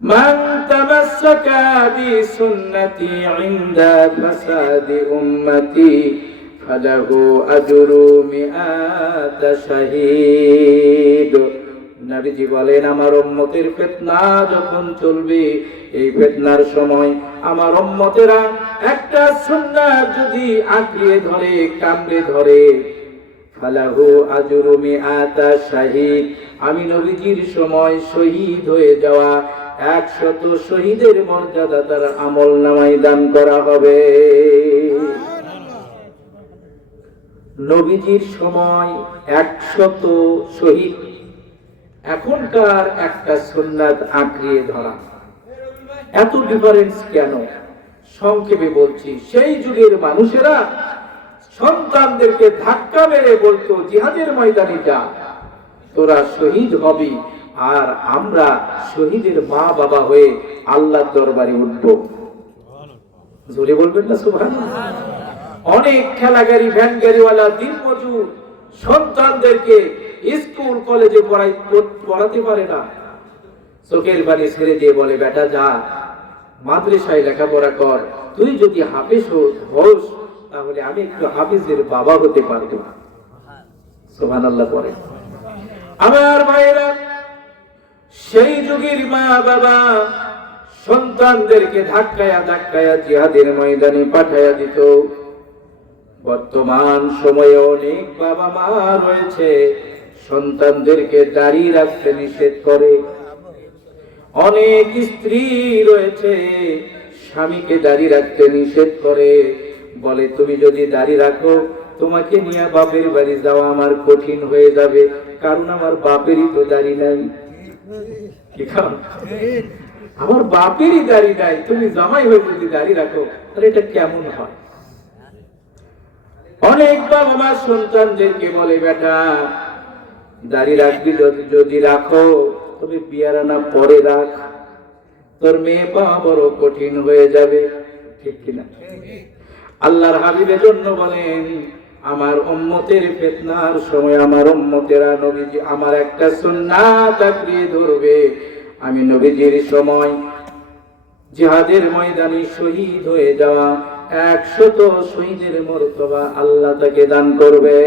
মান তামাসসাকা বিসুন্নতি ইনদা ফাসাদি উম্মতি ফালাহু আজরু মিআত শাহীদ। নবীজি বলেন, আমার উম্মতের ফিতনা যখন চলবে, এই ফিতনার সময় আমার উম্মতেরা একটা সুন্নাত যদি আঁকড়ে ধরে, কামড়ে ধরে, ফালাহু আজরু মিআতা শাহীদ, আমি নবীজির সময় শহীদ হয়ে যাওয়া 100 শহীদের মর্যাদা তার আমল নামায় দান করা হবে। নবীজির সময় 100 শহীদ, এখনকার একটা সুন্নাত আঁকড়ে ধরা, এত ডিফারেন্স কেন? সংক্ষেপে বলছি, সেই যুগের মানুষেরা সন্তানদেরকে ধাক্কা মেরে বলতো, জিহাদের ময়দানে যা, তোরা শহীদ হবি, আর আমরা শহীদের মা বাবা হয়ে আল্লাহর দরবারে উঠব। জোরে বলবেন না সুবহানাল্লাহ? অনেক ঠেলাগাড়ি, ভ্যান গাড়িওয়ালা, দিনমজুর সন্তানদেরকে স্কুল কলেজে পড়াতে পারে না, চোখের পানি ছেড়ে দিয়ে বলে, বেটা যা মাদ্রাসায় লেখাপড়া কর, তুই যদি হাফেজ হোস তাহলে আমি একটু হাফিজের বাবা হতে পারবো। সুবহানাল্লাহ পড়ে। আমার ভাইরা, সেই যুগের মা বাবা সন্তানদেরকে ধাক্কায়া ধাক্কায়া জিহাদের ময়দানে পাঠায়া দিত। বর্তমান সময়ে অনেক বাবা মা রয়েছে সন্তানদেরকে দাড়ি রাখতে নিষেধ করে। অনেক স্ত্রী রয়েছে স্বামীকে দাড়ি রাখতে নিষেধ করে, বলে তুমি যদি দাড়ি রাখো তোমাকে নিয়ে বাপের বাড়ি যাওয়া আমার কঠিন হয়ে যাবে, কারণ আমার বাপেরই তো দাড়ি নাই। কি কারণ? আমার বাপেরই দাড়ি নাই, তুমি জামাই হয়ে যদি দাড়ি রাখো তাহলে এটা কেমন হয়? অনেক বাবা মা সন্তানদেরকে বলে, বেটা দাড়ি রাখবি যদি রাখো তবে বিয়ার আনা পরে রাখ, তোর মেয়ে পাওয়া বড় কঠিন হয়ে যাবে। ঠিক কিনা? আল্লাহর হাবিবের জন্য বলেন, আমার উম্মতের ফিতনার সময় আমার উম্মতেরা নবীজি আমার একটা সুন্নাত আঁকড়ে ধরবে, আমি নবীজির সময় জিহাদের ময়দানে শহীদ হয়ে যাওয়া 100 শহীদের মর্তবা আল্লাহ তাকে দান করবে।